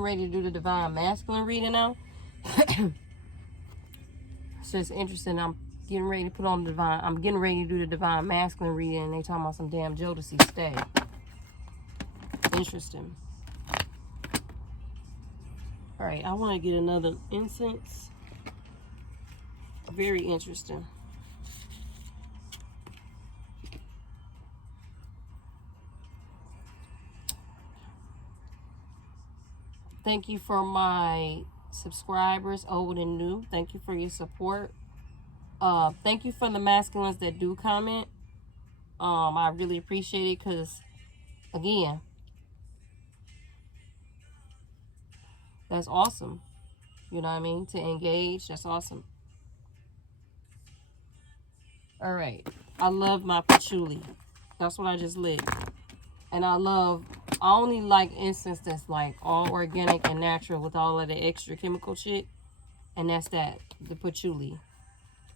getting ready to do the Divine Masculine reading now. It's just interesting. I'm getting ready to put on the Divine. I'm getting ready to do the Divine Masculine reading, and they talking about some damn Jodeci stay. Interesting. All right, I want to get another incense. Very interesting. Thank you for my subscribers, old and new. Thank you for your support. Thank you for the masculines that do comment. I really appreciate it because, again, that's awesome. You know what I mean? To engage, that's awesome. All right. I love my patchouli. That's what I just lit. And I only like incense that's like all organic and natural with all of the extra chemical shit. And that's that, the patchouli.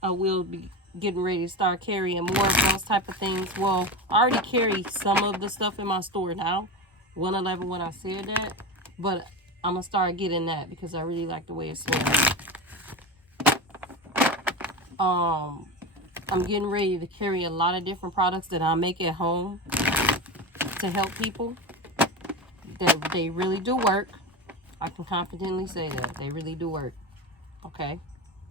I will be getting ready to start carrying more of those type of things. Well, I already carry some of the stuff in my store now. 111 when I said that. But I'm going to start getting that because I really like the way it smells. I'm getting ready to carry a lot of different products that I make at home to help people. They really do work. I can confidently say that. They really do work. Okay.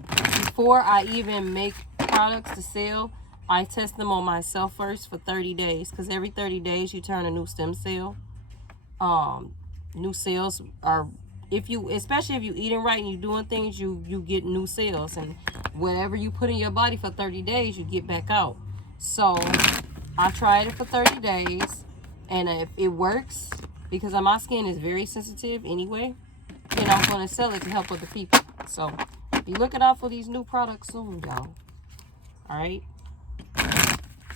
Before I even make products to sell, I test them on myself first for 30 days. Because every 30 days you turn a new stem cell. New cells are, especially if you're eating right and you're doing things, you get new cells. And whatever you put in your body for 30 days, you get back out. So I tried it for 30 days. And if it works, because my skin is very sensitive anyway, then I'm going to sell it to help other people. So be looking out for these new products soon, y'all. Alright?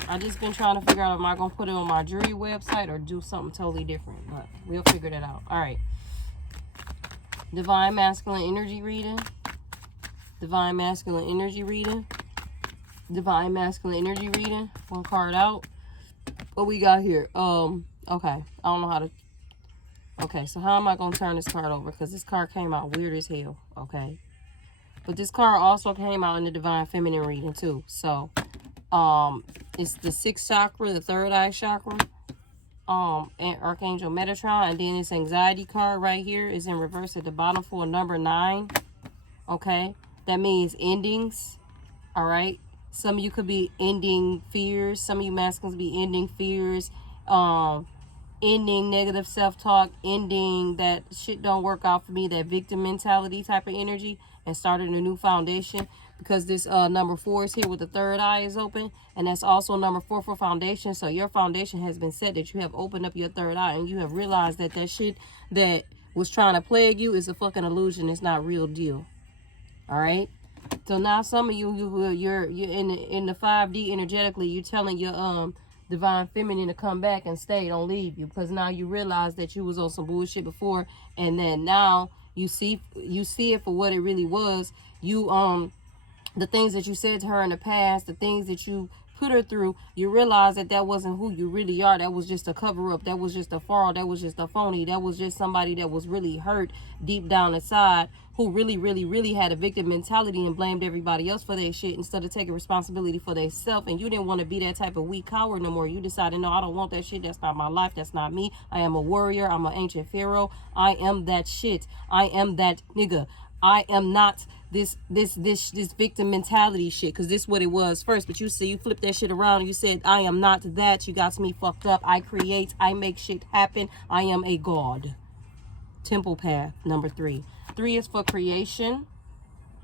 I just been trying to figure out, am I going to put it on my jewelry website or do something totally different? But we'll figure that out. Alright. Divine Masculine Energy Reading. Divine Masculine Energy Reading. Divine Masculine Energy Reading. One card out. What we got here? Okay. I don't know how to... Okay, so how am I going to turn this card over? Because this card came out weird as hell. Okay. But this card also came out in the Divine Feminine reading too. So, it's the 6th chakra, the 3rd eye chakra, and Archangel Metatron. And then this anxiety card right here is in reverse at the bottom for number 9. Okay. That means endings. All right. Some of you could be ending fears. Some of you masculines be ending fears. Ending negative self-talk, ending that shit don't work out for me, that victim mentality type of energy, and starting a new foundation. Because this number 4 is here with the 3rd eye is open, and that's also number 4 for foundation. So your foundation has been set, that you have opened up your 3rd eye, and you have realized that that shit that was trying to plague you is a fucking illusion. It's not real deal. All right. So now some of you're in the 5D energetically. You're telling your Divine Feminine to come back and stay, don't leave you, because now you realize that you was on some bullshit before, and then now you see it for what it really was. You the things that you said to her in the past, the things that you put her through, you realize that that wasn't who you really are. That was just a cover up. That was just a fraud. That was just a phony. That was just somebody that was really hurt deep down inside, who really had a victim mentality and blamed everybody else for their shit instead of taking responsibility for themselves. And you didn't want to be that type of weak coward no more. You decided, no, I don't want that shit. That's not my life. That's not me. I am a warrior. I'm an ancient pharaoh. I am that shit. I am that nigga. I am not this victim mentality shit, because this is what it was first. But you see, you flipped that shit around and you said, I am not that. You got me fucked up. I create. I make shit happen. I am a god. Temple path, number 3. 3 is for creation.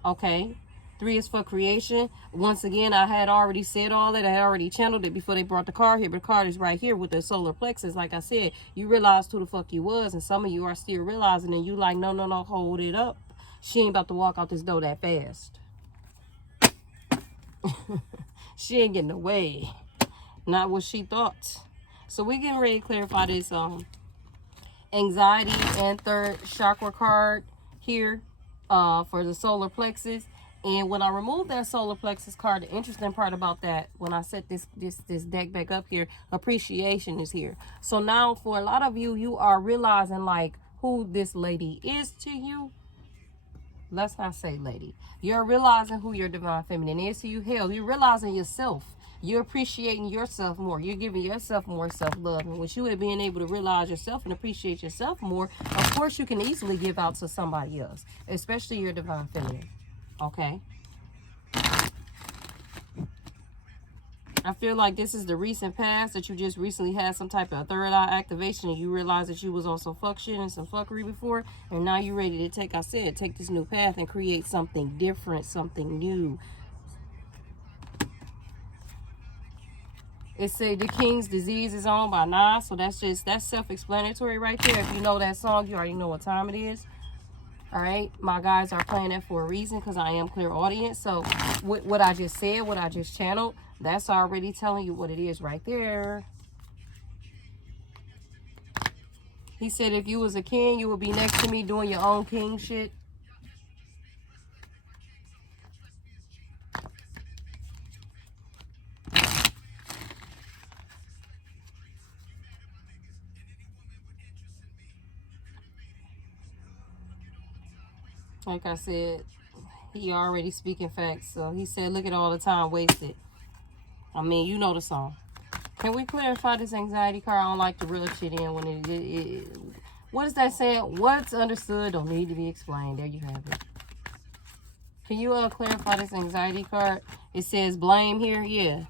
Okay. 3 is for creation. Once again, I had already said all that. I had already channeled it before they brought the card here. But the card is right here with the solar plexus. Like I said, you realized who the fuck you was. And some of you are still realizing, and you like, no, hold it up. She ain't about to walk out this door that fast. She ain't getting away. Not what she thought. So we're getting ready to clarify this anxiety and 3rd chakra card here for the solar plexus. And when I removed that solar plexus card, the interesting part about that, when I set this deck back up here, appreciation is here. So now for a lot of you, you are realizing like who this lady is to you. Let's not say lady. You're realizing who your divine feminine is to you. Hell, you're realizing yourself. You're appreciating yourself more. You're giving yourself more self-love. And with you being able to realize yourself and appreciate yourself more, of course you can easily give out to somebody else, especially your divine feminine. Okay? I feel like this is the recent past that you just recently had some type of third eye activation and you realize that you was on some fuck shit and some fuckery before, and now you're ready to take this new path and create something different, something new. It say The King's Disease is on by Nas, so that's self-explanatory right there. If you know that song, you already know what time it is. All right, my guys are playing that for a reason because I am clairaudience. So what I just said, what I just channeled, that's already telling you what it is right there. He said if you was a king, you would be next to me doing your own king shit. Like I said, he already speaking facts. So he said, look at all the time wasted. I mean, you know the song. Can we clarify this anxiety card? I don't like to reel shit in when it what is that saying? What's understood don't need to be explained. There you have it. Can you clarify this anxiety card? It says blame here. Yeah.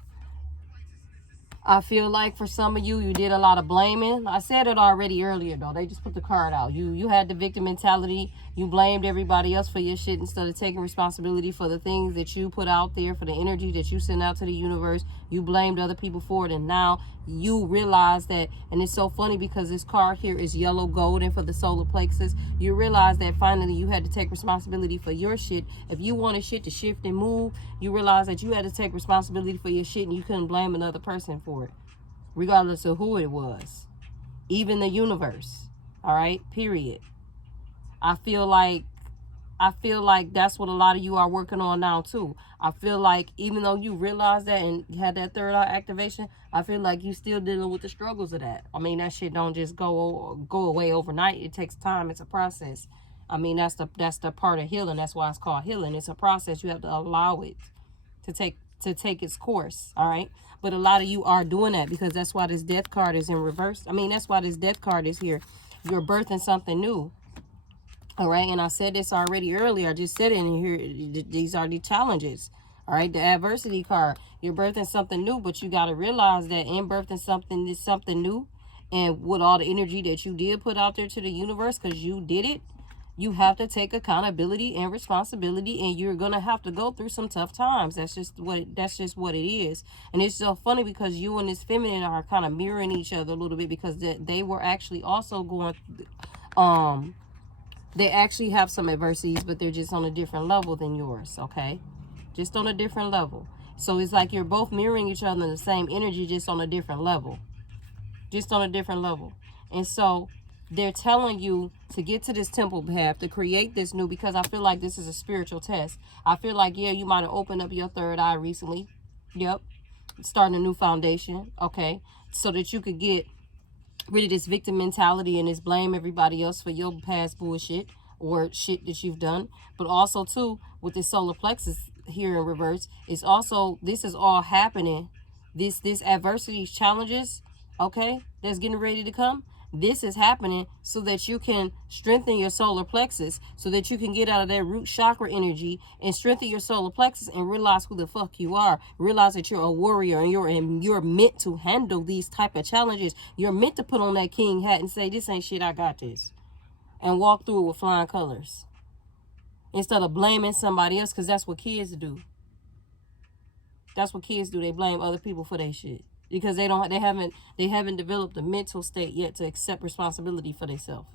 I feel like for some of you, you did a lot of blaming. I said it already earlier, though. They just put the card out. You had the victim mentality. You blamed everybody else for your shit instead of taking responsibility for the things that you put out there, for the energy that you send out to the universe. You blamed other people for it, and now you realize that, and it's so funny because this card here is yellow gold, and for the solar plexus, you realize that finally you had to take responsibility for your shit. If you wanted shit to shift and move, you realize that you had to take responsibility for your shit, and you couldn't blame another person for it, regardless of who it was, even the universe. All right, period. I feel like that's what a lot of you are working on now too. I feel like even though you realize that and had that third eye activation, I feel like you still dealing with the struggles of that. I mean, that shit don't just go away overnight. It takes time. It's a process. I mean, that's the part of healing. That's why it's called healing. It's a process. You have to allow it to take its course. All right. But a lot of you are doing that because that's why this death card is in reverse. I mean, that's why this death card is here. You're birthing something new. All right. And I said this already earlier. I just said it in here. These are the challenges. All right. The adversity card. You're birthing something new, but you got to realize that in birthing something is something new. And with all the energy that you did put out there to the universe, because you did it, you have to take accountability and responsibility, and you're gonna have to go through some tough times. That's just what it is. And it's so funny because you and this feminine are kind of mirroring each other a little bit, because they were actually also going they actually have some adversities, but they're just on a different level than yours. Okay, just on a different level. So it's like you're both mirroring each other in the same energy, just on a different level. And so they're telling you to get to this temple path, to create this new, because I feel like this is a spiritual test. I feel like, yeah, you might have opened up your third eye recently. Yep. Starting a new foundation. Okay. So that you could get rid of this victim mentality and this blame everybody else for your past bullshit or shit that you've done. But also, too, with this solar plexus here in reverse, it's also, this is all happening. This adversity, challenges, okay, that's getting ready to come. This is happening so that you can strengthen your solar plexus, so that you can get out of that root chakra energy and strengthen your solar plexus and realize who the fuck you are. Realize that you're a warrior and you're meant to handle these type of challenges. You're meant to put on that king hat and say, this ain't shit, I got this. And walk through it with flying colors. Instead of blaming somebody else, because that's what kids do. They blame other people for their shit. Because they haven't developed the mental state yet to accept responsibility for themselves.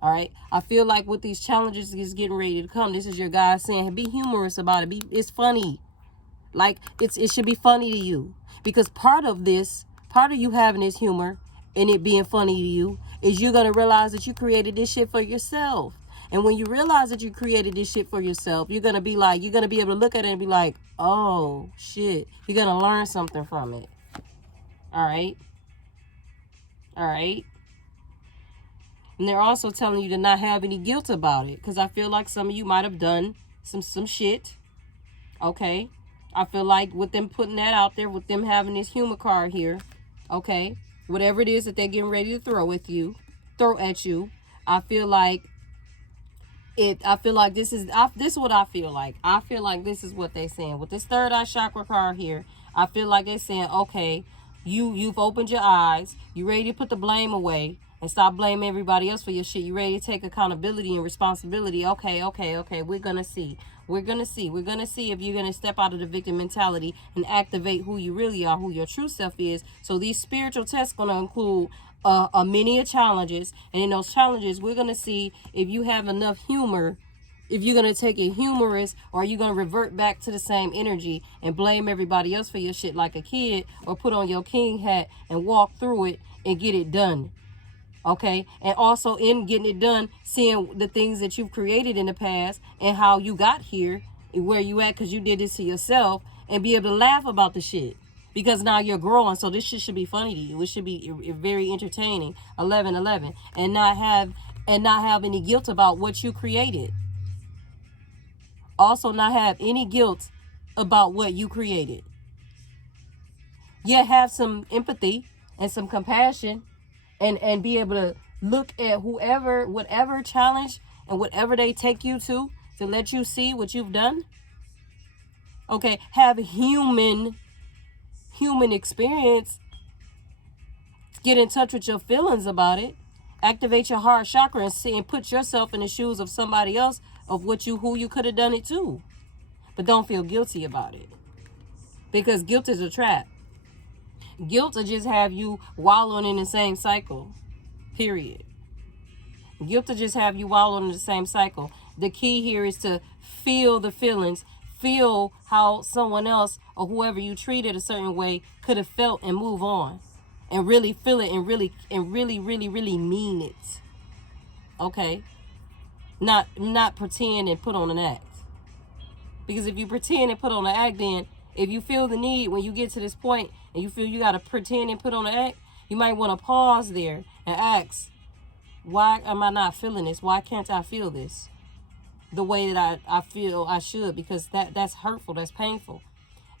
All right. I feel like with these challenges is getting ready to come, this is your guy saying, be humorous about it. It's funny. Like it should be funny to you, because part of you having this humor and it being funny to you is you're gonna realize that you created this shit for yourself. And when you realize that you created this shit for yourself, you're gonna be able to look at it and be like, oh shit. You're gonna learn something from it. All right. And they're also telling you to not have any guilt about it. Because I feel like some of you might have done some shit. Okay. I feel like with them putting that out there, with them having this humor card here. Okay. Whatever it is that they're getting ready to throw at you. I feel like this is what I feel like. I feel like this is what they're saying. With this third eye chakra card here, I feel like they're saying, okay, you've opened your eyes. You ready to put the blame away and stop blaming everybody else for your shit. You ready to take accountability and responsibility. Okay. We're going to see. We're going to see if you're going to step out of the victim mentality and activate who you really are, who your true self is. So these spiritual tests going to include many challenges. And in those challenges, we're going to see if you have enough humor, if you're going to take it humorous, or are you going to revert back to the same energy and blame everybody else for your shit like a kid, or put on your king hat and walk through it and get it done. Okay, and also in getting it done, seeing the things that you've created in the past and how you got here, where you at, because you did this to yourself, and be able to laugh about the shit. Because now you're growing, so this shit should be funny to you. It should be very entertaining. 11, and not have any guilt about what you created. Also, not have any guilt about what you created. Yet have some empathy and some compassion, and be able to look at whatever challenge and whatever they take you to let you see what you've done. Okay, have human experience. Get in touch with your feelings about it. Activate your heart chakra and see and put yourself in the shoes of somebody else of who you could have done it to. But don't feel guilty about it. Because guilt is a trap. Guilt will just have you wallowing in the same cycle. Period. Guilt will just have you wallowing in the same cycle. The key here is to feel the feelings. Feel how someone else or whoever you treated a certain way could have felt, and move on. And really feel it and really mean it. Okay? Not pretend and put on an act. Because if you pretend and put on an act, then if you feel the need when you get to this point and you feel you got to pretend and put on an act, you might want to pause there and ask, why am I not feeling this? Why can't I feel this the way that I feel I should? Because that's hurtful. That's painful.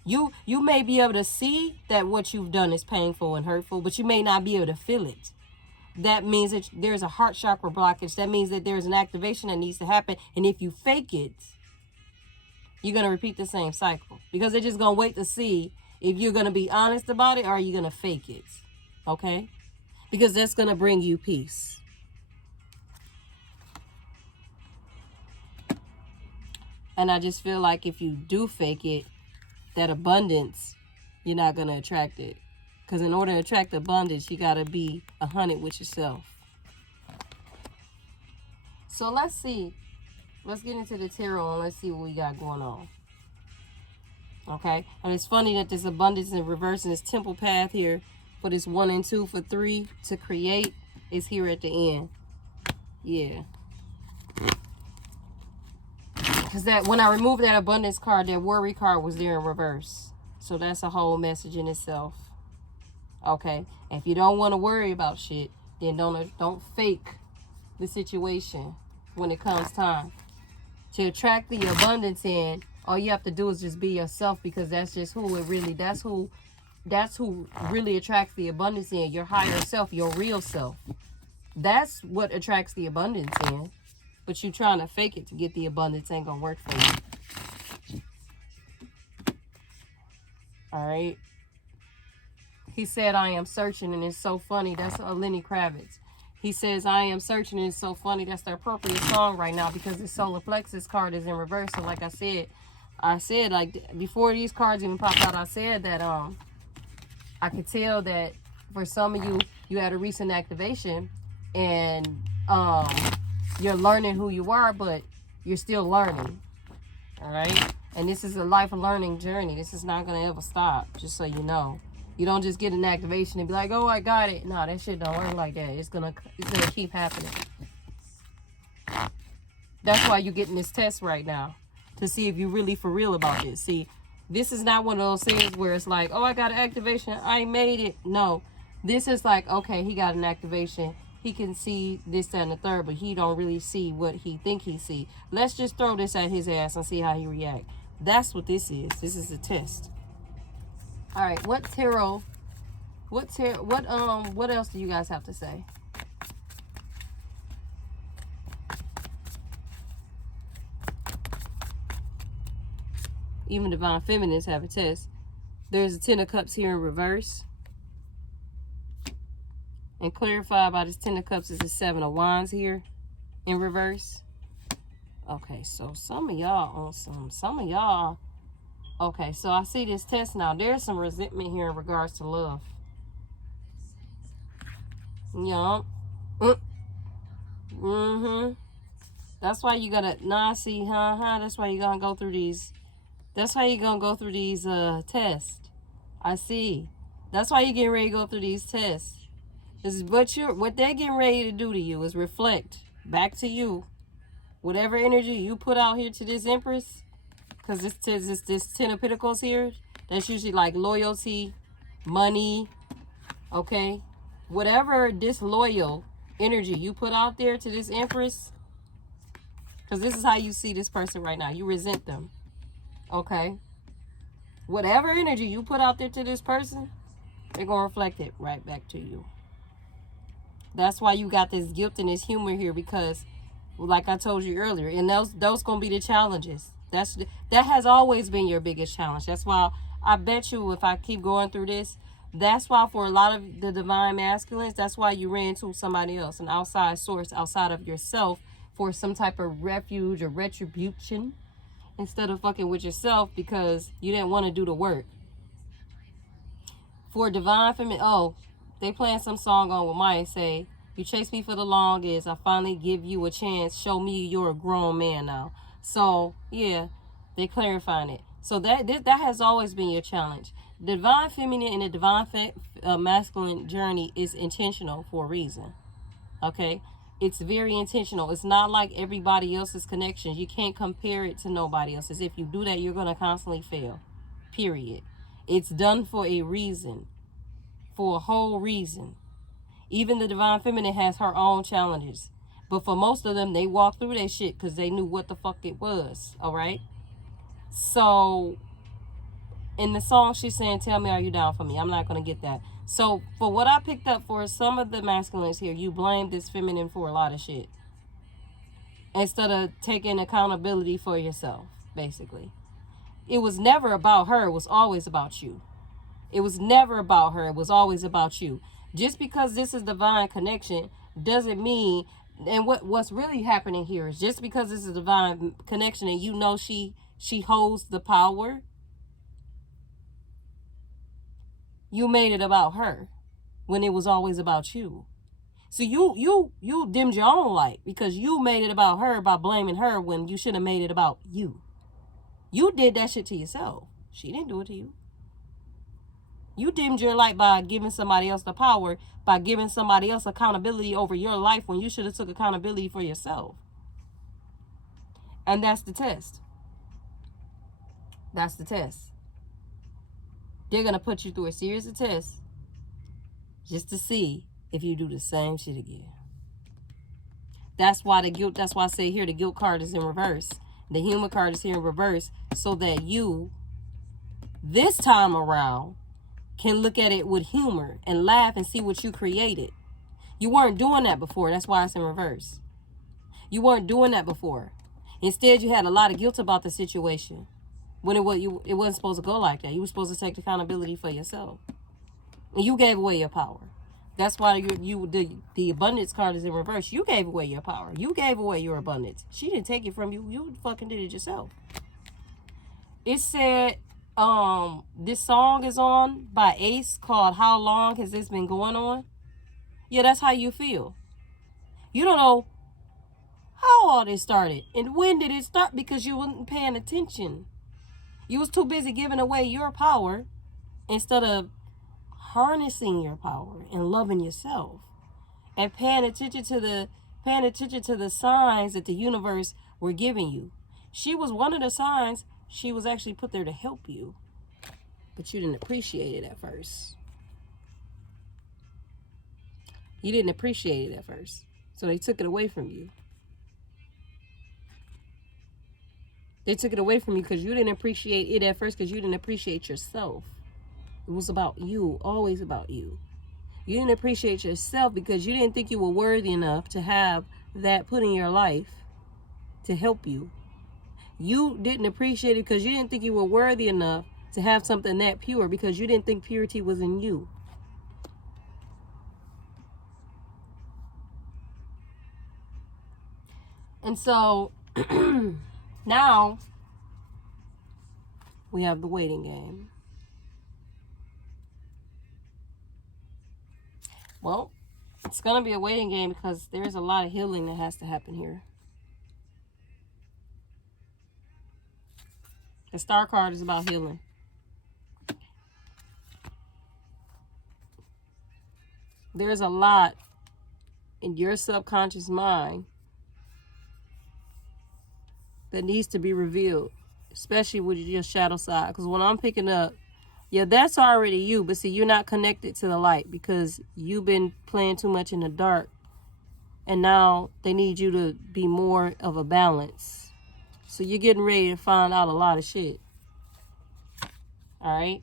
You may be able to see that what you've done is painful and hurtful, but you may not be able to feel it. That means that there's a heart chakra blockage. That means that there's an activation that needs to happen. And if you fake it, you're going to repeat the same cycle. Because they're just going to wait to see if you're going to be honest about it or are you going to fake it. Okay? Because that's going to bring you peace. And I just feel like if you do fake it, that abundance, you're not going to attract it. Because in order to attract abundance, you got to be 100 with yourself. So let's see. Let's get into the tarot and let's see what we got going on. Okay? And it's funny that this abundance in reverse and this temple path here for this 1 and 2 for 3 to create is here at the end. Yeah. Because that when I removed that abundance card, that worry card was there in reverse. So that's a whole message in itself. Okay? And if you don't want to worry about shit, then don't fake the situation when it comes time. To attract the abundance in, all you have to do is just be yourself, because that's just who it really, that's who really attracts the abundance in. Your higher self, your real self. That's what attracts the abundance in. But you trying to fake it to get the abundance ain't gonna work for you. Alright. He said, I am searching, and it's so funny. That's Lenny Kravitz. He says, I am searching, and it's so funny. That's the appropriate song right now because the solar plexus card is in reverse. So like I said, like before these cards even popped out, I said that I could tell that for some of you, you had a recent activation and you're learning who you are, but you're still learning. All right. And this is a life learning journey. This is not going to ever stop, just so you know. You don't just get an activation and be like, oh, I got it. No, that shit don't work like that. It's gonna keep happening. That's why you're getting this test right now, to see if you're really for real about this. See, this is not one of those things where it's like, oh, I got an activation, I made it. No, this is like, okay, he got an activation. he can see this, that, and the third, but he don't really see what he think he see. Let's just throw this at his ass and see how he react. That's what this is. This is a test. All right, what else do you guys have to say? Even divine feminines have a test. There's a 10 of Cups here in reverse. And clarified by this 10 of Cups is the 7 of Wands here in reverse. Okay, so some of y'all on some of y'all. Okay, so I see this test now. There's some resentment here in regards to love. Yup. That's why you gotta, see, that's why you're gonna go through these. That's why you're gonna go through these tests. I see. That's why you're getting ready to go through these tests. This is what they're getting ready to do to you is reflect back to you. Whatever energy you put out here to this Empress, because this 10 of Pentacles here, that's usually like loyalty, money, okay? Whatever disloyal energy you put out there to this Empress, because this is how you see this person right now. You resent them, okay? Whatever energy you put out there to this person, they're going to reflect it right back to you. That's why you got this guilt and this humor here, because like I told you earlier, and those going to be the challenges. That has always been your biggest challenge. That's why I bet you if I keep going through this, that's why for a lot of the divine masculines, that's why you ran to somebody else, an outside source outside of yourself for some type of refuge or retribution instead of fucking with yourself because you didn't want to do the work. For divine feminine, they playing some song on with Maya say, you chase me for the longest, I finally give you a chance, show me you're a grown man now. So, yeah, they clarifying it. So that has always been your challenge. The divine feminine and the divine masculine journey is intentional for a reason. Okay? It's very intentional. It's not like everybody else's connections. You can't compare it to nobody else's. If you do that, you're going to constantly fail. Period. It's done for a reason. For a whole reason. Even the divine feminine has her own challenges. But for most of them, they walked through that shit because they knew what the fuck it was. Alright? So, in the song, she's saying, tell me, are you down for me? I'm not going to get that. So, for what I picked up for some of the masculines here, you blame this feminine for a lot of shit. Instead of taking accountability for yourself, basically. It was never about her. It was always about you. It was never about her. It was always about you. Just because this is divine connection doesn't mean, and what's really happening here is just because this is a divine connection and you know she holds the power, you made it about her when it was always about you. So you dimmed your own light because you made it about her by blaming her when you should have made it about you. You did that shit to yourself. She didn't do it to you. You dimmed your light by giving somebody else the power, by giving somebody else accountability over your life when you should have took accountability for yourself. And that's the test. That's the test. They're going to put you through a series of tests just to see if you do the same shit again. That's why that's why I say here the guilt card is in reverse. The human card is here in reverse so that you, this time around, can look at it with humor and laugh and see what you created. You weren't doing that before. That's why it's in reverse. You weren't doing that before. Instead, you had a lot of guilt about the situation. When it wasn't supposed to go like that. You were supposed to take accountability for yourself. And you gave away your power. That's why the abundance card is in reverse. You gave away your power. You gave away your abundance. She didn't take it from you. You fucking did it yourself. It said, this song is on by Ace called How Long Has This Been Going On? Yeah, that's how you feel. You don't know how all this started. And when did it start? Because you weren't paying attention. You was too busy giving away your power instead of harnessing your power and loving yourself and paying attention to the signs that the universe were giving you. She was one of the signs. She was actually put there to help you, but you didn't appreciate it at first. You didn't appreciate it at first. So they took it away from you. They took it away from you because you didn't appreciate it at first, because you didn't appreciate yourself. It was about you, always about you. You didn't appreciate yourself because you didn't think you were worthy enough to have that put in your life to help you. You didn't appreciate it because you didn't think you were worthy enough to have something that pure, because you didn't think purity was in you. And so now we have the waiting game. Well, it's going to be a waiting game because there's a lot of healing that has to happen here. The Star card is about healing. There's a lot in your subconscious mind that needs to be revealed, especially with your shadow side. Because when I'm picking up, yeah, that's already you. But see, you're not connected to the light because you've been playing too much in the dark. And now they need you to be more of a balance. So you're getting ready to find out a lot of shit. All right?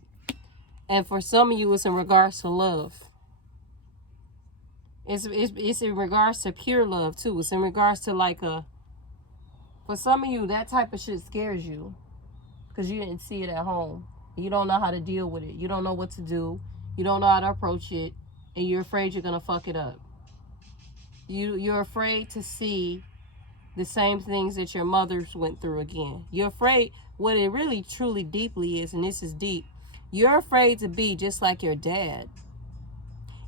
And for some of you, it's in regards to love. It's in regards to pure love, too. It's in regards to like a... For some of you, that type of shit scares you because you didn't see it at home. You don't know how to deal with it. You don't know what to do. You don't know how to approach it. And you're afraid you're going to fuck it up. You're afraid to see the same things that your mothers went through again. You're afraid, what it really truly deeply is, and this is deep, you're afraid to be just like your dad.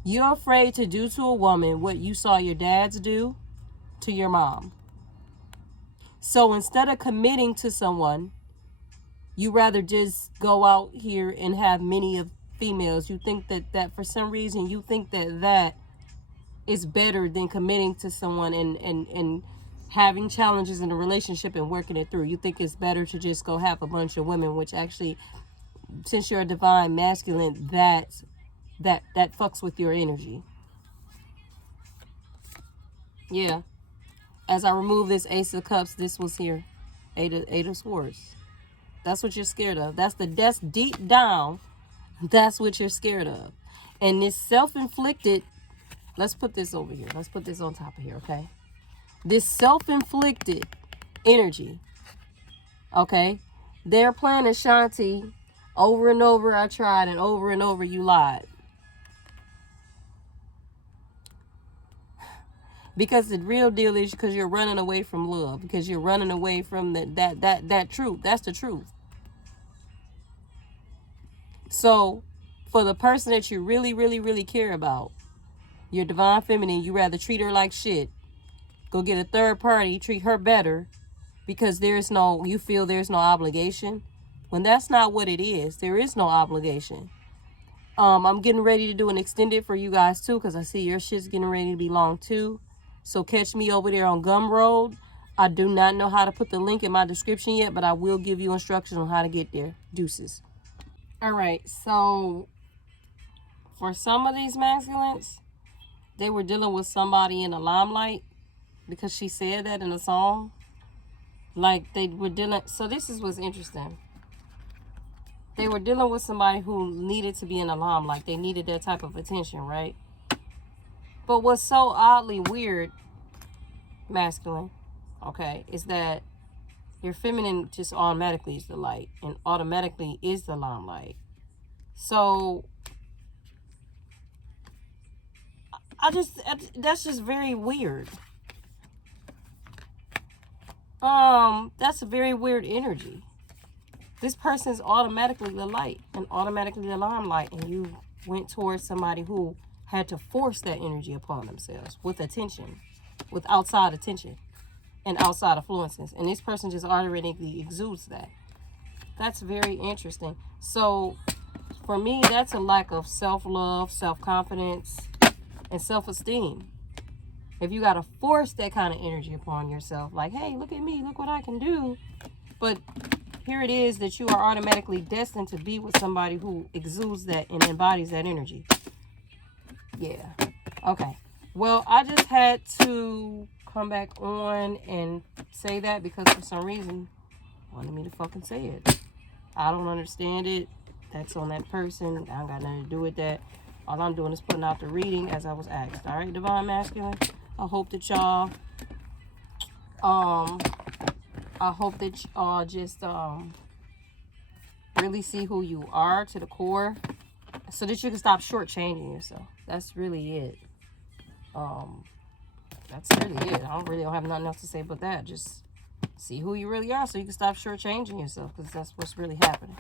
You're afraid to do to a woman what you saw your dads do to your mom. So instead of committing to someone, you rather just go out here and have many of females. You think that for some reason, you think that is better than committing to someone and having challenges in a relationship and working it through. You think it's better to just go have a bunch of women, which actually, since you're a divine masculine, that fucks with your energy. Yeah. As I remove this Ace of Cups, this was here. Eight of Swords. That's what you're scared of. That's deep down. That's what you're scared of. And this self-inflicted, let's put this over here. Let's put this on top of here, okay? This self-inflicted energy, okay? They're playing Ashanti over and over. I tried, and over you lied. Because the real deal is because you're running away from love. Because you're running away from that truth. That's the truth. So, for the person that you really, really, really care about, your divine feminine, you rather treat her like shit. Go get a third party, treat her better. Because you feel there's no obligation. When that's not what it is. There is no obligation. I'm getting ready to do an extended for you guys too. Because I see your shit's getting ready to be long too. So catch me over there on Gumroad. I do not know how to put the link in my description yet, but I will give you instructions on how to get there. Deuces. All right, so for some of these masculines, they were dealing with somebody in the limelight because she said that in a song. Like they were dealing, so this is what's interesting. They were dealing with somebody who needed to be in the limelight. They needed that type of attention, right? But what's so oddly weird, masculine, okay, is that your feminine just automatically is the light and automatically is the limelight. So, that's just very weird. That's a very weird energy. This person's automatically the light and automatically the limelight, and you went towards somebody who had to force that energy upon themselves with attention, with outside attention and outside influences. And this person just automatically exudes that. That's very interesting. So for me, that's a lack of self-love, self-confidence, and self-esteem. If you got to force that kind of energy upon yourself, like, hey, look at me, look what I can do. But here it is that you are automatically destined to be with somebody who exudes that and embodies that energy. Yeah. Okay. Well, I just had to come back on and say that because for some reason wanted me to fucking say it. I don't understand it. That's on that person. I don't got nothing to do with that. All I'm doing is putting out the reading as I was asked. All right, Divine Masculine. I hope that y'all just really see who you are to the core, so that you can stop shortchanging yourself. That's really it. That's really it. I don't have nothing else to say but that. Just see who you really are so you can stop shortchanging yourself, because that's what's really happening.